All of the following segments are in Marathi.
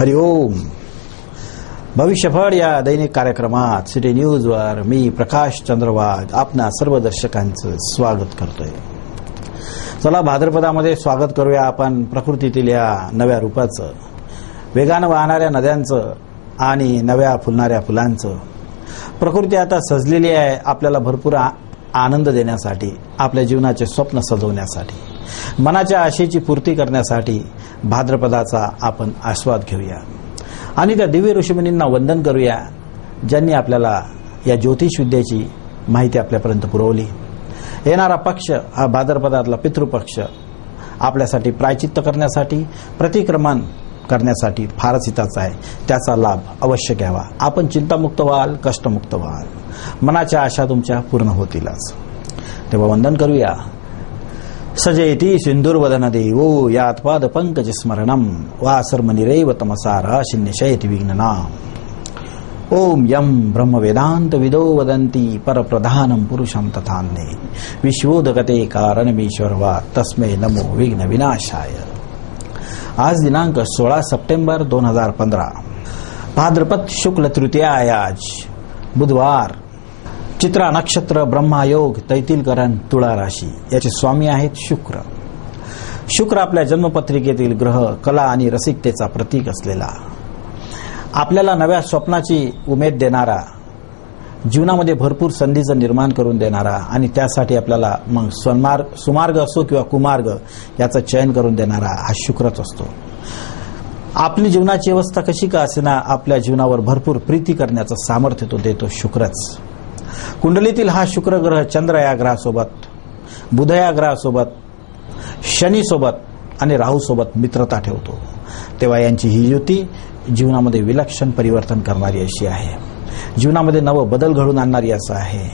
हरि ओम. भविष्यफळ या दैनिक कार्यक्रमात सिटी न्यूजवर मी प्रकाश चंद्रवाघ आपणा सर्व दर्शकांचं स्वागत करतोय. चला भाद्रपदामध्ये स्वागत करूया आपण प्रकृतीतील या नव्या रूपाचं, वेगानं वाहणाऱ्या नद्यांचं आणि नव्या फुलणाऱ्या फुलांचं. प्रकृती आता सजलेली आहे आपल्याला भरपूर आनंद देण्यासाठी, आपल्या जीवनाचे स्वप्न सजवण्यासाठी, मनाच्या आशेची पूर्ती करण्यासाठी भाद्रपदाचा आपण आस्वाद घेऊया आणि त्या दिव्य ऋषीमुनींना वंदन करूया ज्यांनी आपल्याला या ज्योतिष विद्येची माहिती आपल्यापर्यंत पुरवली. येणारा पक्ष हा भाद्रपदातला पितृपक्ष आपल्यासाठी प्रायचित्त करण्यासाठी, प्रतिक्रमण करण्यासाठी फारच हिताचा आहे. त्याचा लाभ अवश्य घ्यावा. आपण चिंतामुक्त व्हाल, कष्टमुक्त व्हाल, मनाच्या आशा तुमच्या पूर्ण होतीलच. तेव्हा वंदन करूया. सजयती सिंधुर्वदन देवो यात पाद पंकज स्मरणम वासर्मनिरेव तमसारा शिन्यशयति विघ्ननाम. ओम यम ब्रह्म वेदांत विदो वदंती परप्रधानम पुरुषम तथान्ये विश्वोदकते कारणमीश्वर वा तस्मै नमो विघ्न विनाशाय. आज दिनांक 16 सप्टेंबर 2015, भाद्रपद शुक्ल तृतीया आहे. आज बुधवार, चित्रा नक्षत्र, ब्रह्मायोग, तैतिलकरण, तुळा राशी. याचे स्वामी आहेत शुक्र. शुक्र आपल्या जन्मपत्रिकेतील ग्रह, कला आणि रसिकतेचा प्रतीक असलेला, आपल्याला नव्या स्वप्नाची उमेद देणारा, जीवनामध्ये भरपूर संधीचं निर्माण करून देणारा आणि त्यासाठी आपल्याला मग सुमार्ग असो किंवा कुमार्ग याचं चयन करून देणारा हा शुक्रच असतो. आपली जीवनाची अवस्था कशी का असेना, आपल्या जीवनावर भरपूर प्रीती करण्याचं सामर्थ्य तो देतो शुक्रच. कुंडलीतील हा शुक्र ग्रह चंद्र या ग्रहासोबत, बुध या ग्रहासोबत, शनी सोबत आणि राहू सोबत मित्रता ठेवतो. तेव्हा यांची ही युती जीवनामध्ये विलक्षण परिवर्तन करणारी अशी आहे. जीवनामध्ये नव बदल घडून आणणारी असं आहे.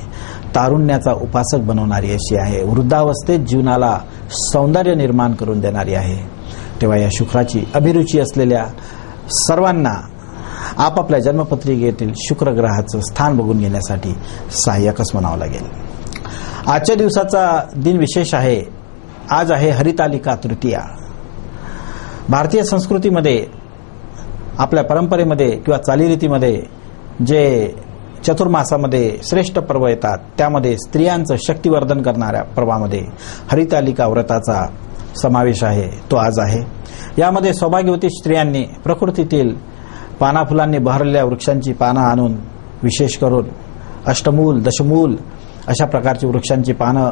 तारुण्याचा उपासक बनवणारी अशी आहे. वृद्धावस्थेत जीवनाला सौंदर्य निर्माण करून देणारी आहे. तेव्हा या शुक्राची अभिरुची असलेल्या सर्वांना आपापल्या जन्मपत्रिकेतील शुक्र ग्रहाचं स्थान बघून घेण्यासाठी सहाय्यकच म्हणावं लागेल. आजच्या दिवसाचा दिन विशेष आहे. आज आहे हरितालिका तृतीया. भारतीय संस्कृतीमध्ये, आपल्या परंपरेमध्ये किंवा चालीरीतीमध्ये जे चतुर्मासामध्ये श्रेष्ठ पर्व येतात त्यामध्ये स्त्रियांचं शक्तिवर्धन करणाऱ्या पर्वामध्ये हरितालिका व्रताचा समावेश आहे. तो आज आहे. यामध्ये सौभाग्यवती स्त्रियांनी प्रकृतीतील पानाफुलांनी बहरलेल्या वृक्षांची पानं आणून, विशेष करून अष्टमूल, दशमूल अशा प्रकारची वृक्षांची पानं,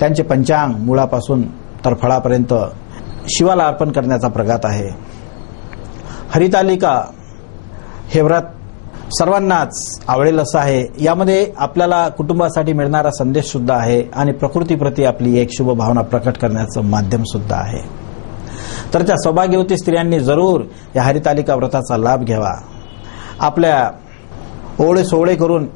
त्यांचे पंचांग मुळापासून तर फळापर्यंत शिवाला अर्पण करण्याचा प्रघात आहे. हरितालिका हे व्रत सर्वांनाच आवडेल असं आहे. यामध्ये आपल्याला कुटुंबासाठी मिळणारा संदेश सुद्धा आहे आणि प्रकृतीप्रती आपली एक शुभ भावना प्रकट करण्याचं माध्यम सुद्धा आहे. तर त्या सौभाग्यवती स्त्रियांनी जरूर या हरितालिका व्रताचा लाभ घ्यावा. आपल्या ओळे सोहळे करून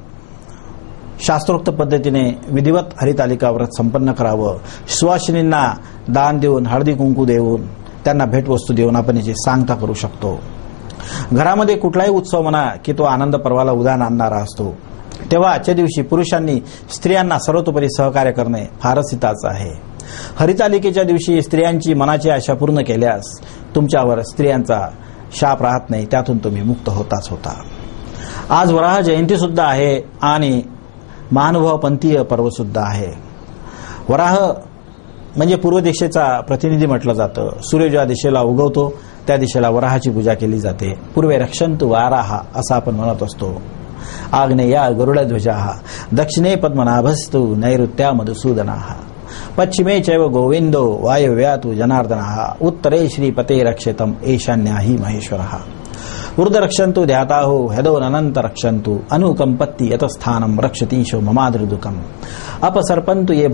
शास्त्रोक्त पद्धतीने विधिवत हरितालिका व्रत संपन्न करावं. सुवासिनींना दान देऊन, हळदी कुंकू देऊन, त्यांना भेटवस्तू देऊन आपण याची सांगता करू शकतो. घरामध्ये कुठलाही उत्सव म्हणा की तो आनंद पर्वाला उधाण आणणारा असतो. तेव्हा आजच्या दिवशी पुरुषांनी स्त्रियांना सर्वतोपरी सहकार्य करणे फारच हिताचं आहे. हरितालिकेच्या दिवशी स्त्रियांची मनाची आशा पूर्ण केल्यास तुमच्यावर स्त्रियांचा शाप राहत नाही, त्यातून तुम्ही मुक्त होताच होता. आज वराह जयंती सुद्धा आहे आणि महानुभाव पंथीय पर्व सुद्धा आहे. वराह म्हणजे पूर्व दिशेचा प्रतिनिधी म्हटलं जातं. सूर्य ज्या दिशेला उगवतो त्या दिशेला वराहाची पूजा केली जाते. पूर्वे रक्षन्तु वाराहा असं आपण म्हणत असतो. आग्नेया गरुडध्वजाः, दक्षिणे पद्मनाभस्तु, नैऋत्या मधुसूदनाः, पश्चिमे चैव गोविंदो, वायव्यातु जनार्दनः, उत्तरे श्रीपते रक्षितम्, ईशान्याहि महेश्वरः. ऊर्ध्व रक्षन्तु ध्याताहो, ह्यदोनन्त रक्षन्तु, अनुकंपत्ति यतस्थानं रक्षतीशो ममादृदुकम्. अपसर्पन्तु ये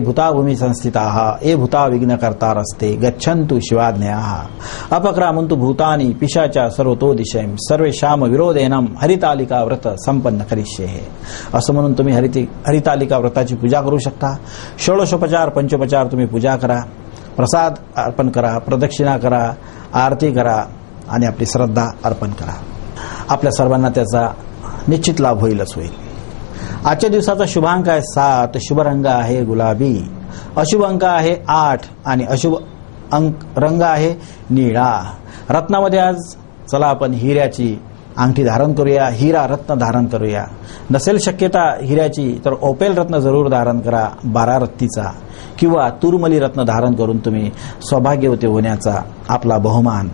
भूता भूमि संस्थिताः, ये भूता विघ्नकर्तारस्ते, गच्छन्तु शिवाज्ञयाः. अपक्रामन्तु भूतानि पिशाचा सर्वतो दिशेम, सर्वेषाम विरोधेनम हरितालिका व्रत संपन्न करिष्ये. असं म्हणून तुम्ही हरितालिका व्रताची पूजा करू शकता. षोडशोपचार, पंचोपचार तुम्ही पूजा करा, प्रसाद अर्पण करा, प्रदक्षिणा करा, आरती करा आणि आपली श्रद्धा अर्पण करा. आपल्या सर्वांना त्याचा निश्चित लाभ होईलच होईल. आजच्या दिवसाचा शुभांक आहे 7, शुभ रंग आहे गुलाबी, अशुभ अंक आहे 8 आणि अशुभ रंग आहे निळा. रत्नामध्ये आज चला आपण हिऱ्याची अंगठी धारण करूया, हिरा रत्न धारण करूया. नसेल शक्यता हिऱ्याची तर ओपेल रत्न जरूर धारण करा, 12 रत्तीचा किंवा तुरमली रत्न धारण करून तुम्ही सौभाग्यवती होण्याचा आपला बहुमान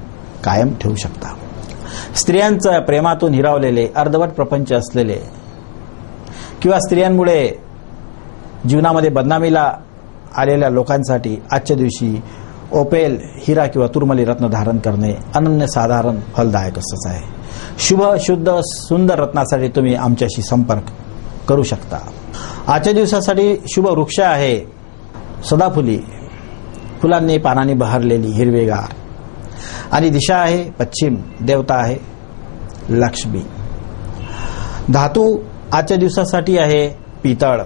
कायम ठेवू शकता. स्त्रियांच्या प्रेमातून हिरावलेले अर्धवट प्रपंच असलेले किंवा स्त्रियांमुळे जीवनामध्ये बदनामीला आलेल्या लोकांसाठी आजच्या दिवशी ओपेल हिरा किंवा तुरमली रत्न धारण करणे अनन्यसाधारण फलदायक असंच आहे. शुभ शुद्ध सुंदर रत्नासाठी तुम्ही आमच्याशी संपर्क करू शकता. आजच्या दिवसासाठी शुभ वृक्ष आहे सदाफुली, फुलांनी पानांनी बहरलेली हिरवेगार, आणि दिशा आहे पश्चिम. देवता आहे लक्ष्मी. धातू आजच्या दिवसासाठी आहे पितळ,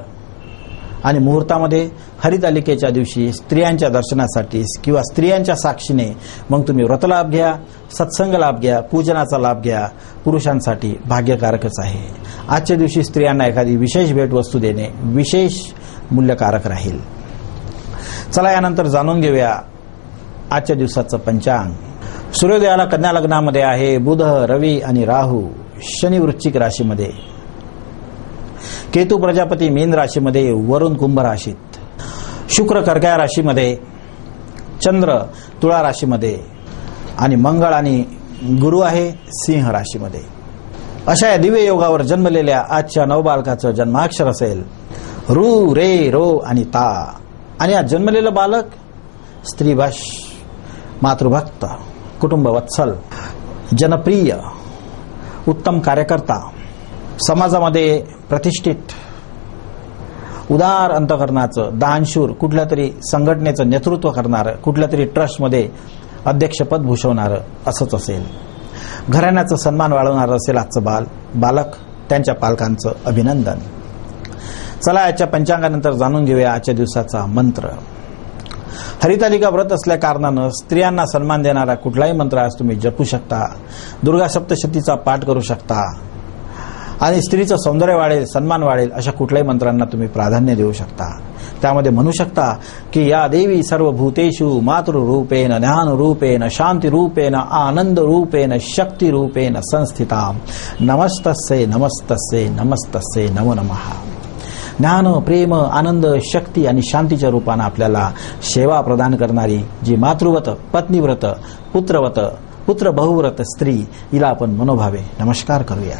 आणि मुहूर्तामध्ये हरितालिकेच्या दिवशी स्त्रियांच्या दर्शनासाठी किंवा स्त्रियांच्या साक्षीने मग तुम्ही व्रत लाभ घ्या, सत्संग लाभ घ्या, पूजनाचा लाभ घ्या. पुरुषांसाठी भाग्यकारकच आहे. आजच्या दिवशी स्त्रियांना एखादी विशेष भेटवस्तू देणे विशेष मूल्यकारक राहील. चला यानंतर जाणून घेऊया आजच्या दिवसाचं पंचांग. सूर्योदयाला कन्या लग्नामध्ये आहे बुध, रवी आणि राहू. शनी वृश्चिक राशीमध्ये, केतू प्रजापती मीन राशीमध्ये, वरुण कुंभ राशीत, शुक्र कर्क राशीमध्ये, चंद्र तुळा राशीमध्ये, आणि मंगळ आणि गुरु आहे सिंह राशीमध्ये. अशा या दिव्य योगावर जन्मलेल्या आजच्या नवबालकाचं जन्माक्षर असेल रू, रे, रो आणि ता. आणि आज जन्मलेलं बालक स्त्रीभाष, मातृभक्त, कुटुंब वत्सल, जनप्रिय, उत्तम कार्यकर्ता, समाजामध्ये प्रतिष्ठित, उदार अंतःकरणाचं, दानशूर, कुठल्या तरी संघटनेचं नेतृत्व करणारं, कुठल्या तरी ट्रस्टमध्ये अध्यक्षपद भूषवणारं असंच असेल. घराण्याचा सन्मान वाढवणारं असेल आजचं बालक. त्यांच्या पालकांचं अभिनंदन. चला याच्या पंचांगानंतर जाणून घेऊया आजच्या दिवसाचा मंत्र. हरितालिका व्रत असल्या कारणानं स्त्रियांना सन्मान देणारा कुठलाही मंत्र आज तुम्ही जपू शकता. दुर्गा सप्तशतीचा पाठ करू शकता, आणि स्त्रीचं सौंदर्य वाढेल, सन्मान वाढेल अशा कुठल्याही मंत्रांना तुम्ही प्राधान्य देऊ शकता. त्यामध्ये म्हणू शकता की या देवी सर्वभूतेषु मातृरूपेण, ज्ञानरूपेण, शांतिरूपेण, आनंदरूपेण, शक्तिरूपेण संस्थिता. नमस्तस्ये नमस्तस्ये नमस्तस्ये नमो नमः. ज्ञान, प्रेम, आनंद, शक्ती आणि शांतीच्या रूपानं आपल्याला सेवा प्रदान करणारी जी मातृव्रत, पत्नीव्रत, पुत्रव्रत, पुत्र बहुव्रत स्त्री, हिला आपण मनोभावे नमस्कार करूया.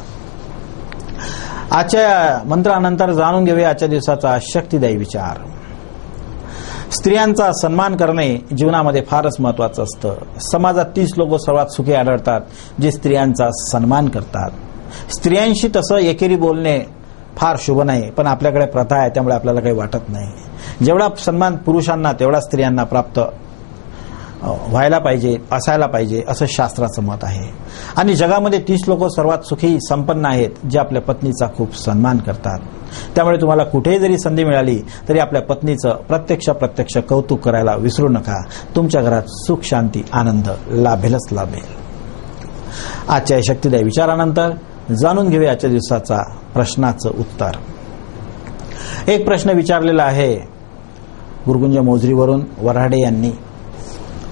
आजच्या मंत्रानंतर जाणून घेऊया आजच्या दिवसाचा शक्तिदायी विचार. स्त्रियांचा सन्मान करणे जीवनामध्ये फारच महत्वाचं असतं. समाजात 30 लोक सर्वात सुखी आढळतात जे स्त्रियांचा सन्मान करतात. स्त्रियांशी तसं एकेरी बोलणे फार शुभ नाही, पण आपल्याकडे प्रथा आहे त्यामुळे आपल्याला काही वाटत नाही. जेवढा सन्मान पुरुषांना तेवढा स्त्रियांना प्राप्त व्हायला पाहिजे, असायला पाहिजे असं शास्त्राचं मत आहे. आणि जगामध्ये 30 लोक सर्वात सुखी संपन्न आहेत जे आपल्या पत्नीचा खूप सन्मान करतात. त्यामुळे तुम्हाला कुठेही जरी संधी मिळाली तरी आपल्या पत्नीचं प्रत्यक्ष कौतुक करायला विसरू नका. तुमच्या घरात सुख, शांती, आनंद लाभेलच लाभेल. आजच्या शक्तिदायी विचारानंतर जाणून घेऊया आजच्या दिवसाचा प्रश्नाचं उत्तर. एक प्रश्न विचारलेला आहे गुरुकुंज मोजरीवरून वऱ्हाडे यांनी.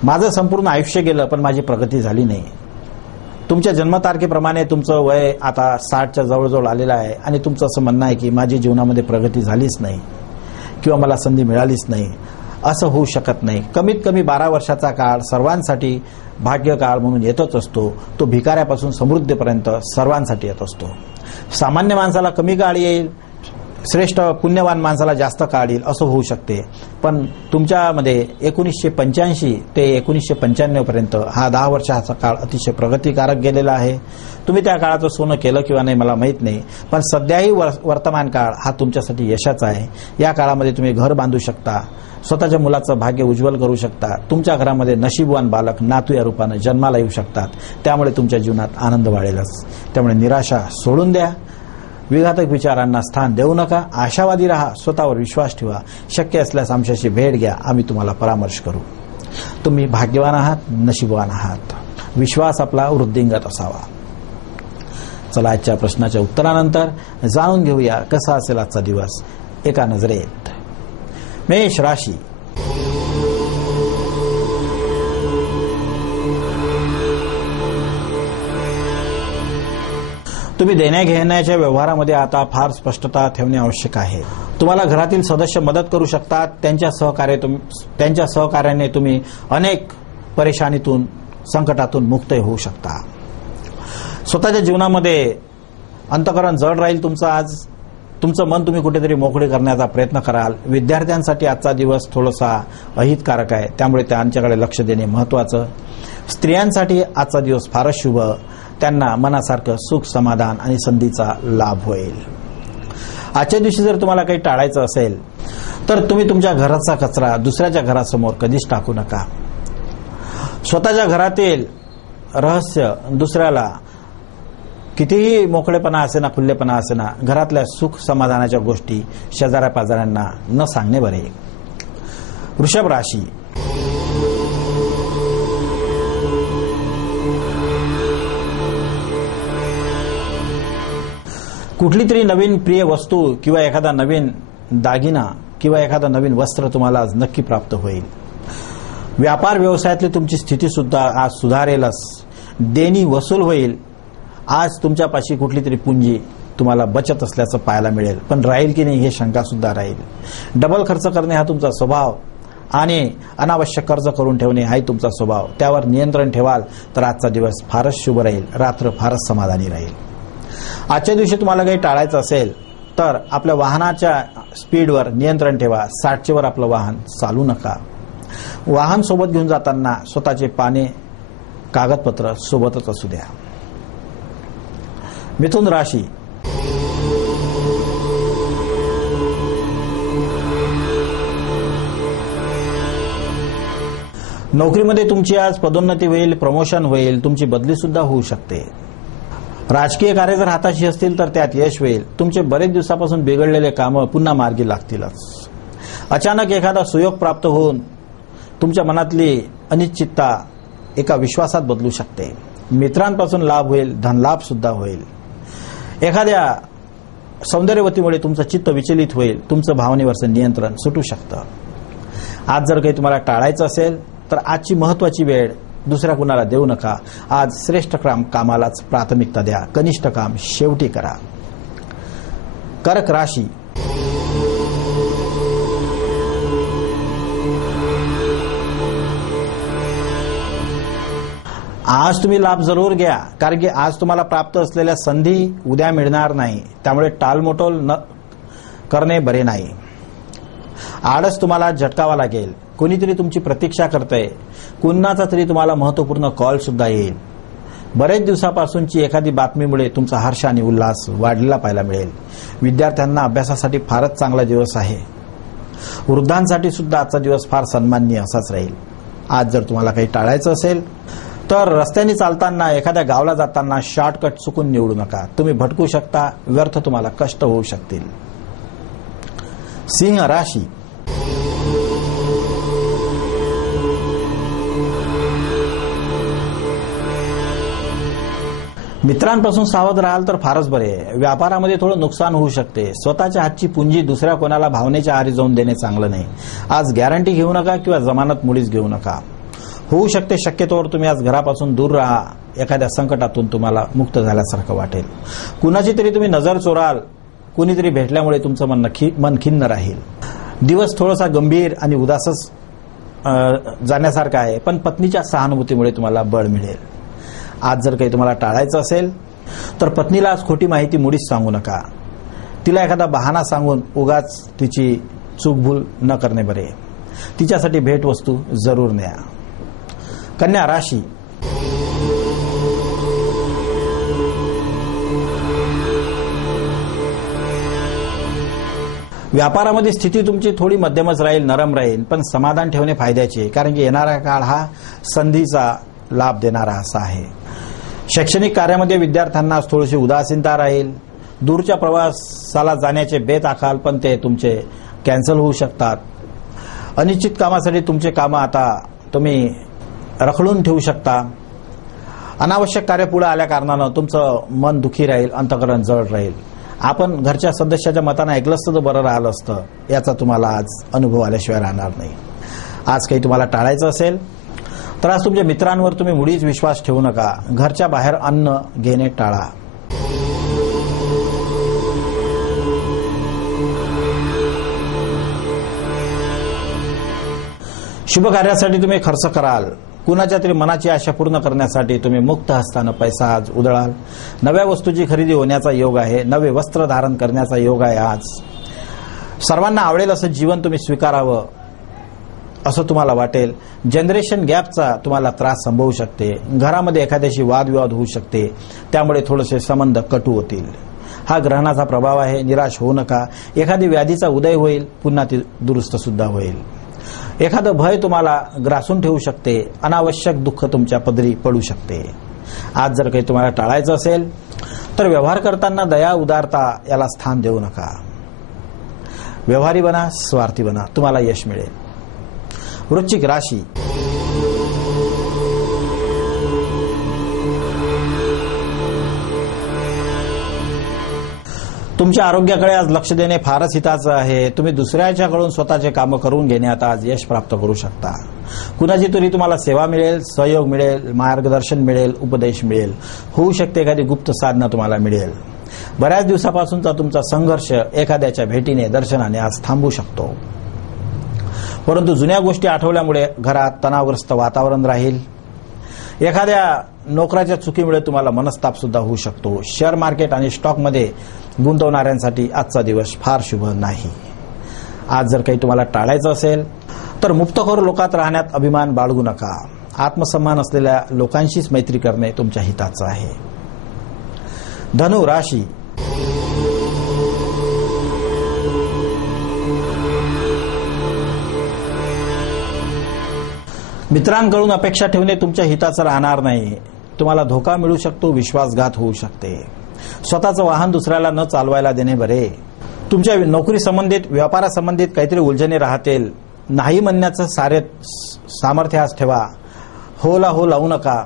माझं संपूर्ण आयुष्य गेलं पण माझी प्रगती झाली नाही. तुमच्या जन्मतारखेप्रमाणे तुमचं वय आता 60च्या जवळजवळ आलेलं आहे आणि तुमचं असं म्हणणं आहे की माझी जीवनामध्ये प्रगती झालीच नाही किंवा मला संधी मिळालीच नाही. असं होऊ शकत नाही. कमीत कमी 12 वर्षाचा काळ सर्वांसाठी भाग्यकाळ म्हणून येतच असतो. तो भिकाऱ्यापासून समृद्धीपर्यंत सर्वांसाठी येत असतो. सामान्य माणसाला कमी काळ येईल, श्रेष्ठ पुण्यवान माणसाला जास्त काळ येईल असं होऊ शकते. पण तुमच्यामध्ये 1985 ते 1995 पर्यंत हा 10 वर्षाचा काळ अतिशय प्रगतिकारक गेलेला आहे. तुम्ही त्या काळाचं सोनं केलं किंवा नाही मला माहीत नाही, पण सध्याही वर्तमान काळ हा तुमच्यासाठी यशाचा आहे. या काळामध्ये तुम्ही घर बांधू शकता, स्वतःच्या मुलाचं भाग्य उज्ज्वल करू शकता, तुमच्या घरामध्ये नशीबवान बालक नातू या रूपानं जन्माला येऊ शकतात. त्यामुळे तुमच्या जीवनात आनंद वाढेलच. त्यामुळे निराशा सोडून द्या, विघातक विचारांना स्थान देऊ नका, आशावादी राहा, स्वतःवर विश्वास ठेवा. शक्य असल्यास आमच्याशी भेट घ्या, आम्ही तुम्हाला परामर्श करू. तुम्ही भाग्यवान आहात, नशीबवान आहात. विश्वास आपला वृद्धिंगत असावा. चला आजच्या प्रश्नाच्या उत्तरानंतर जाणून घेऊया कसा असेल आजचा दिवस एका नजरेत. मेष राशी. तुम्ही देण्याघेण्याच्या व्यवहारामध्ये आता फार स्पष्टता ठेवणे आवश्यक आहे. तुम्हाला घरातील सदस्य मदत करू शकतात. त्यांच्या सहकार्याने तुम्ही अनेक परेशानीतून संकटातून मुक्त होऊ शकता. स्वतःच्या जीवनामध्ये अंतःकरण जड राहील तुमचं. आज तुमचं मन तुम्ही कुठेतरी मोकळे करण्याचा प्रयत्न कराल. विद्यार्थ्यांसाठी आजचा दिवस थोडासा अहितकारक आहे, त्यामुळे त्यांच्याकडे लक्ष देणे महत्त्वाचं. स्त्रियांसाठी आजचा दिवस फारच शुभ. त्यांना मनासारखं सुख, समाधान आणि संधीचा लाभ होईल. आजच्या दिवशी जर तुम्हाला काही टाळायचं असेल तर तुम्ही तुमच्या घराचा कचरा दुसऱ्याच्या घरासमोर कधीच टाकू नका. स्वतःच्या घरातील रहस्य दुसऱ्याला कितीही मोकळेपणा असेना, खुल्लेपणा असेना, घरातल्या सुख समाधानाच्या गोष्टी शेजाऱ्या पाजाऱ्यांना न सांगणे बरे. वृषभ राशी. कुठली तरी नवीन प्रिय वस्तू किंवा एखादा नवीन दागिना किंवा एखादा नवीन वस्त्र तुम्हाला आज नक्की प्राप्त होईल. व्यापार व्यवसायातली तुमची स्थिती सुद्धा आज सुधारेलच. देणी वसूल होईल. आज तुमच्यापाशी कुठली तरी पुंजी तुम्हाला बचत असल्याचं पाहायला मिळेल, पण राहील की नाही हे शंका सुद्धा राहील. डबल खर्च करणे हा तुमचा स्वभाव आणि अनावश्यक कर्ज करून ठेवणे हाही तुमचा स्वभाव. त्यावर नियंत्रण ठेवाल तर आजचा दिवस फारच शुभ राहील. रात्र फारच समाधानी राहील. आजच्या दिवशी तुम्हाला काही टाळायचं असेल तर आपल्या वाहनाच्या स्पीडवर नियंत्रण ठेवा. 60च्या वर आपलं वाहन चालू नका. वाहन सोबत घेऊन जाताना स्वतःचे पाने, कागदपत्र सोबतच असू द्या. मिथुन राशी. नोकरीमध्ये तुमची आज पदोन्नती होईल, प्रमोशन होईल, तुमची बदली सुद्धा होऊ शकते. राजकीय कार्य जर हाताशी असतील तर त्यात यश होईल. तुमचे बरेच दिवसापासून बिघडलेले कामं पुन्हा मार्गी लागतीलच. अचानक एखादा सुयोग प्राप्त होऊन तुमच्या मनातली अनिश्चितता एका विश्वासात बदलू शकते. मित्रांपासून लाभ होईल, धनलाभ सुद्धा होईल. एखाद्या सौंदर्यवतीमुळे तुमचं चित्त विचलित होईल. तुमचं भावनेवरचं नियंत्रण सुटू शकतं. आज जर काही तुम्हाला टाळायचं असेल तर आजची महत्वाची वेळ दुसऱ्या कुणाला देऊ नका. आज श्रेष्ठ कामालाच प्राथमिकता द्या. कनिष्ठ काम शेवटी करा. कर्क राशी. आज तुम्ही लाभ जरूर घ्या, कारण की आज तुम्हाला प्राप्त असलेल्या संधी उद्या मिळणार नाही. त्यामुळे टालमटोल न करणे बरे नाही. आळस तुम्हाला झटकावा लागेल. कोणीतरी तुमची प्रतीक्षा करतंय. कुणाचा तरी तुम्हाला महत्त्वपूर्ण कॉल सुद्धा येईल. बरेच दिवसापासूनची एखादी बातमीमुळे तुमचा हर्ष आणि उल्हास वाढलेला पाहायला मिळेल. विद्यार्थ्यांना अभ्यासासाठी फारच चांगला दिवस आहे. वृद्धांसाठी सुद्धा आजचा दिवस फार सन्माननीय असाच राहील. आज जर तुम्हाला काही टाळायचं असेल तर रस्त्याने चालताना, एखाद्या गावाला जाताना शॉर्टकट चुकून निवडू नका. तुम्ही भटकू शकता. व्यर्थ तुम्हाला कष्ट होऊ शकतील. सिंह राशी. मित्रांपासून सावध राहाल तर फारच बरे. व्यापारामध्ये थोडं नुकसान होऊ शकते. स्वतःच्या हातची पुंजी दुसऱ्या कोणाला भावनेच्या आहारी जाऊन देणे चांगलं नाही. आज गॅरंटी घेऊ नका किंवा जमानत मुळीच घेऊ नका. होऊ शकते शक्यतोवर तुम्ही आज घरापासून दूर राहा. एखाद्या संकटातून तुम्हाला मुक्त झाल्यासारखं वाटेल. कुणाची तरी तुम्ही नजर चोराल. कुणीतरी भेटल्यामुळे तुमचं मन खिन्न राहील. दिवस थोडासा गंभीर आणि उदासच जाण्यासारखा आहे, पण पत्नीच्या सहानुभूतीमुळे तुम्हाला बळ मिळेल. आज जर काही तुम्हाला टाळायचं असेल तर पत्नीला आज खोटी माहिती मुळीच सांगू नका. तिला एखादा बहाणा सांगून उगाच तिची चूकभूल न करणे बरे. तिच्यासाठी भेटवस्तू जरूर न्या. कन्या राशी. व्यापारामध्ये स्थिती तुमची थोडी मध्यमच राहील, नरम राहील, पण समाधान ठेवणे फायद्याचे, कारण की येणारा काळ हा संधीचा लाभ देणारा असा आहे. शैक्षणिक कार्यामध्ये विद्यार्थ्यांना थोडीशी उदासीनता राहील. दूरच्या प्रवासाला जाण्याचे बेत आखाल, पण ते तुमचे कॅन्सल होऊ शकतात. अनिश्चित कामासाठी तुमचे कामं आता तुम्ही रखडून ठेवू शकता. अनावश्यक कार्य पुढे आल्या कारणानं तुमचं मन दुखी राहील, अंतःकरण जड राहील. आपण घरच्या सदस्याच्या मतानं ऐकलं असतं तर बरं राहिलं असतं, याचा तुम्हाला आज अनुभव आल्याशिवाय राहणार नाही. आज काही तुम्हाला टाळायचं असेल तर आज तुमच्या मित्रांवर तुम्ही मुळीच विश्वास ठेवू नका. घरच्या बाहेर अन्न घेणे टाळा. शुभ कार्यासाठी तुम्ही खर्च कराल. कुणाच्या तरी मनाची आशा पूर्ण करण्यासाठी तुम्ही मुक्त हस्तानं पैसा आज उधळाल. नव्या वस्तूची खरेदी होण्याचा योग आहे. नवे वस्त्र धारण करण्याचा योग आहे. आज सर्वांना आवडेल असं जीवन तुम्ही स्वीकारावं असं तुम्हाला वाटेल. जनरेशन गॅपचा तुम्हाला त्रास संभवू शकते. घरामध्ये एखाद्याशी वादविवाद होऊ शकते, त्यामुळे थोडेसे संबंध कटू होतील. हा ग्रहणाचा प्रभाव आहे. निराश होऊ नका. एखादी व्याधीचा उदय होईल, पुन्हा ती दुरुस्त सुद्धा होईल. एखादं भय तुम्हाला ग्रासून ठेवू शकते. अनावश्यक दुःख तुमच्या पदरी पडू शकते. आज जर काही तुम्हाला टाळायचं असेल तर व्यवहार करताना दया उदारता याला स्थान देऊ नका. व्यवहारी बना, स्वार्थी बना, तुम्हाला यश मिळेल. वृश्चिक राशी. तुमच्या आरोग्याकडे आज लक्ष देणे फारच हिताचं आहे. तुम्ही दुसऱ्याच्याकडून स्वतःचे कामं करून घेण्यात आज यश प्राप्त करू शकता. कुणाची तरी तुम्हाला सेवा मिळेल, सहयोग मिळेल, मार्गदर्शन मिळेल, उपदेश मिळेल. होऊ शकते एखादी गुप्त साधना तुम्हाला मिळेल. बऱ्याच दिवसापासूनचा तुमचा संघर्ष एखाद्याच्या भेटीने, दर्शनाने आज थांबू शकतो. परंतु जुन्या गोष्टी आठवल्यामुळे घरात तणावग्रस्त वातावरण राहील. एखाद्या नोकराच्या चुकीमुळे तुम्हाला मनस्ताप सुद्धा होऊ शकतो. शेअर मार्केट आणि स्टॉकमध्ये गुंतवणाऱ्यांसाठी आजचा दिवस फार शुभ नाही. आज जर काही तुम्हाला टाळायचं असेल तर मुक्तखोर लोकात राहण्यात अभिमान बाळगू नका. आत्मसन्मान असलेल्या लोकांशीच मैत्री करणे तुमच्या हिताचं आहे. धनु राशी. मित्रांकडून अपेक्षा ठेवणे तुमच्या हिताचं राहणार नाही. तुम्हाला धोका मिळू शकतो, विश्वासघात होऊ शकते. स्वतःचं वाहन दुसऱ्याला न चालवायला देणे बरे. तुमच्या नोकरी संबंधित, व्यापारासंबंधित काहीतरी उलझणे राहतील. नाही म्हणण्याचं सामर्थ्य आज ठेवा. होला हो लावू नका.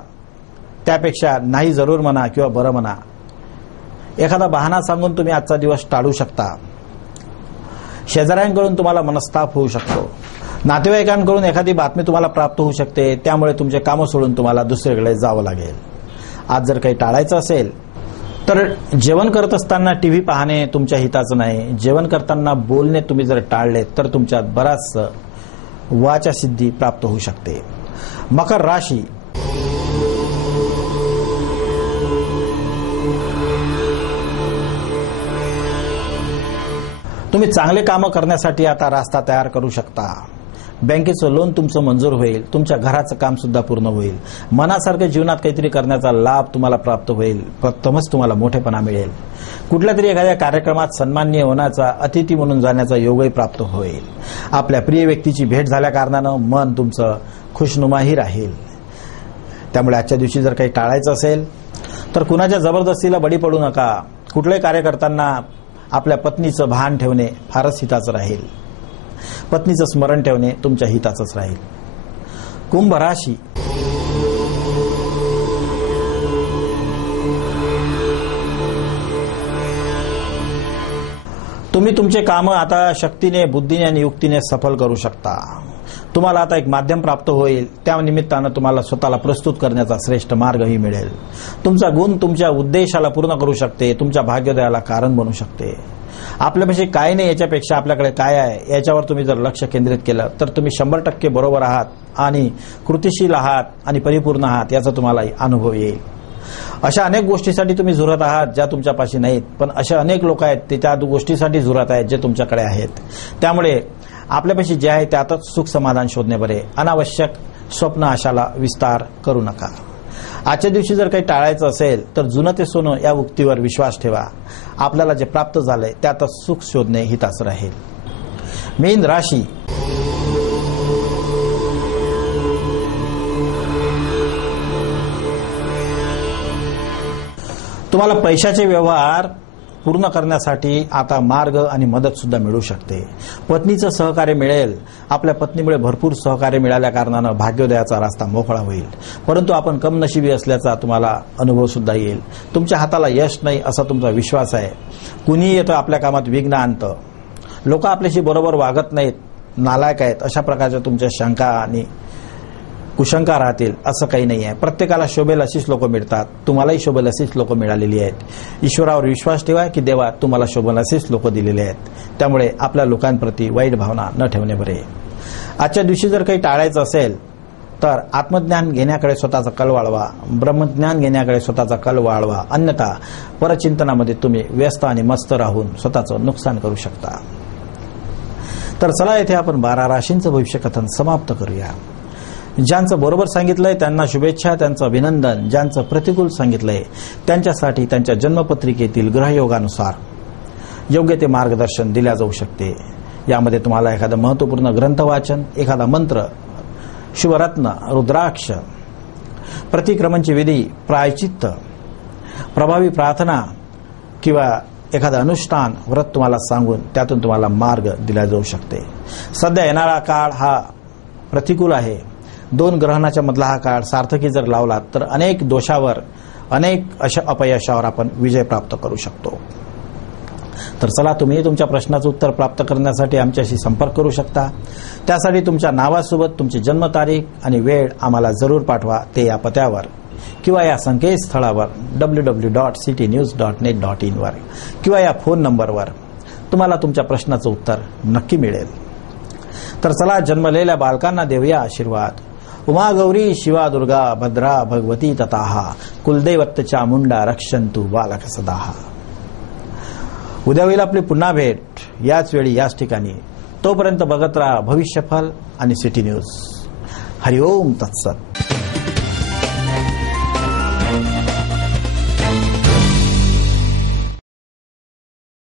त्यापेक्षा नाही जरूर म्हणा किंवा बरं म्हणा. एखादा बहाणा सांगून तुम्ही आजचा दिवस टाळू शकता. शेजाऱ्यांकडून तुम्हाला मनस्ताप होऊ शकतो. नातेवाईकांकडून एखादी बातमी तुम्हाला प्राप्त होऊ शकते. त्यामुळे तुमचे कामं सोडून तुम्हाला दुसरीकडे जावं लागेल. आज जर काही टाळायचं असेल तर जेवण करत असताना टीव्ही पाहणे तुमच्या हिताचं नाही. जेवण करताना बोलणे तुम्ही जर टाळले तर तुमच्यात बराच वाचा सिद्धी प्राप्त होऊ शकते. मकर राशी. तुम्ही चांगले कामं करण्यासाठी आता रास्ता तयार करू शकता. बँकेचं लोन तुमचं मंजूर होईल. तुमच्या घराचं काम सुद्धा पूर्ण होईल. मनासारखं जीवनात काहीतरी करण्याचा लाभ तुम्हाला प्राप्त होईल. प्रथमच तुम्हाला मोठेपणा मिळेल. कुठल्या तरी एखाद्या कार्यक्रमात सन्माननीय होण्याचा, अतिथी म्हणून जाण्याचा योगही प्राप्त होईल. आपल्या प्रिय व्यक्तीची भेट झाल्या कारणानं मन तुमचं खुशनुमाही राहील. त्यामुळे आजच्या दिवशी जर काही टाळायचं असेल तर कुणाच्या जबरदस्तीला बळी पडू नका. कुठलंही कार्य करताना आपल्या पत्नीचं भान ठेवणे फारच हिताचं राहील. पत्नीचं स्मरण ठेवणे तुमच्या हिताचंच राहील. कुंभ राशी. तुम्ही तुमचे कामं आता शक्तीने, बुद्धीने आणि युक्तीने सफल करू शकता. तुम्हाला आता एक माध्यम प्राप्त होईल. त्या निमित्तानं तुम्हाला स्वतःला प्रस्तुत करण्याचा श्रेष्ठ मार्गही मिळेल. तुमचा गुण तुमच्या उद्देशाला पूर्ण करू शकते. तुमच्या भाग्योदयाला कारण बनू शकते. आपल्यापाशी काय नाही याच्यापेक्षा आपल्याकडे काय आहे याच्यावर तुम्ही जर लक्ष केंद्रित केलं तर तुम्ही 100% बरोबर आहात आणि कृतिशील आहात आणि परिपूर्ण आहात याचा तुम्हाला अनुभव येईल. अशा अनेक गोष्टीसाठी तुम्ही झुरत आहात ज्या तुमच्यापाशी नाहीत. पण अशा अनेक लोक आहेत ते त्या गोष्टीसाठी झुरत आहेत जे तुमच्याकडे आहेत. त्यामुळे आपल्यापाशी जे आहे त्यातच सुख समाधान शोधणे बरे. अनावश्यक स्वप्न आशाला विस्तार करू नका. आजच्या दिवशी जर काही टाळायचं असेल तर जुनं ते सोनं या उक्तीवर विश्वास ठेवा. आपल्याला जे प्राप्त झालंय त्यातच सुख शोधणे हिताचं राहील. मीन राशी. तुम्हाला पैशाचे व्यवहार पूर्ण करण्यासाठी आता मार्ग आणि मदत सुद्धा मिळू शकते. पत्नीचं सहकार्य मिळेल. आपल्या पत्नीमुळे भरपूर सहकार्य मिळाल्या कारणानं भाग्योदयाचा रस्ता मोकळा होईल. परंतु आपण कमनशिबी असल्याचा तुम्हाला अनुभव सुद्धा येईल. तुमच्या हाताला यश नाही असा तुमचा विश्वास आहे. कुणीही येतं आपल्या कामात विघ्न आणतं. लोक आपल्याशी बरोबर वागत नाहीत, नालायक आहेत, अशा प्रकारच्या तुमच्या शंका आणि कुशंका राहतील असं काही नाही आहे. प्रत्येकाला शोभेल अशीच लोक मिळतात. तुम्हालाही शोभेल अशीच लोक मिळालेली आहेत. ईश्वरावर विश्वास ठेवा की देवा तुम्हाला शोभेल अशीच लोक दिलेले आहेत. त्यामुळे आपल्या लोकांप्रती वाईट भावना न ठेवणे बरे. आजच्या दिवशी जर काही टाळायचं असेल तर आत्मज्ञान घेण्याकडे स्वतःचा कल वाढवा, ब्रह्मज्ञान घेण्याकडे स्वतःचा कल वाढवा, अन्यथा परचिंतनामध्ये तुम्ही व्यस्त आणि मस्त राहून स्वतःचं नुकसान करू शकता. तर चला येथे आपण 12 राशींचं भविष्य कथन समाप्त करूया. ज्यांचं बरोबर सांगितलंय त्यांना शुभेच्छा, त्यांचं अभिनंदन. ज्यांचं प्रतिकूल सांगितलंय त्यांच्यासाठी त्यांच्या जन्मपत्रिकेतील ग्रहयोगानुसार योग्य ते मार्गदर्शन दिल्या जाऊ शकते. यामध्ये तुम्हाला एखादं महत्त्वपूर्ण ग्रंथ वाचन, एखादा मंत्र, शुभरत्न, रुद्राक्ष, प्रतिक्रमणची विधी, प्रायचित्त, प्रभावी प्रार्थना किंवा एखादं अनुष्ठान व्रत तुम्हाला सांगून त्यातून तुम्हाला मार्ग दिला जाऊ शकते. सध्या येणारा काळ हा प्रतिकूल आहे. 2 ग्रहणाच्या मधला हा काळ सार्थकी जर लावलात तर अनेक दोषावर, अनेक अशा अपयशावर आपण विजय प्राप्त करू शकतो. तर चला तुम्ही तुमच्या प्रश्नाचं उत्तर प्राप्त करण्यासाठी आमच्याशी संपर्क करू शकता. त्यासाठी तुमच्या नावासोबत तुमची जन्मतारीख आणि वेळ आम्हाला जरूर पाठवा. ते या पत्यावर किंवा या संकेतस्थळावर www.citynews.net.in वर किंवा या फोन नंबरवर तुम्हाला तुमच्या प्रश्नाचं उत्तर नक्की मिळेल. तर चला जन्मलेल्या बालकांना देऊया आशीर्वाद. उमा गौरी शिवा दुर्गा भद्रा भगवती तथाहा कुलदैवत चामुंडा रक्षन्तु बालक सदाहा. उद्या होईल आपली पुन्हा भेट याच वेळी याच ठिकाणी. तोपर्यंत बघत राहा भविष्यफल आणि सिटी न्यूज. हरिओम तत्सत.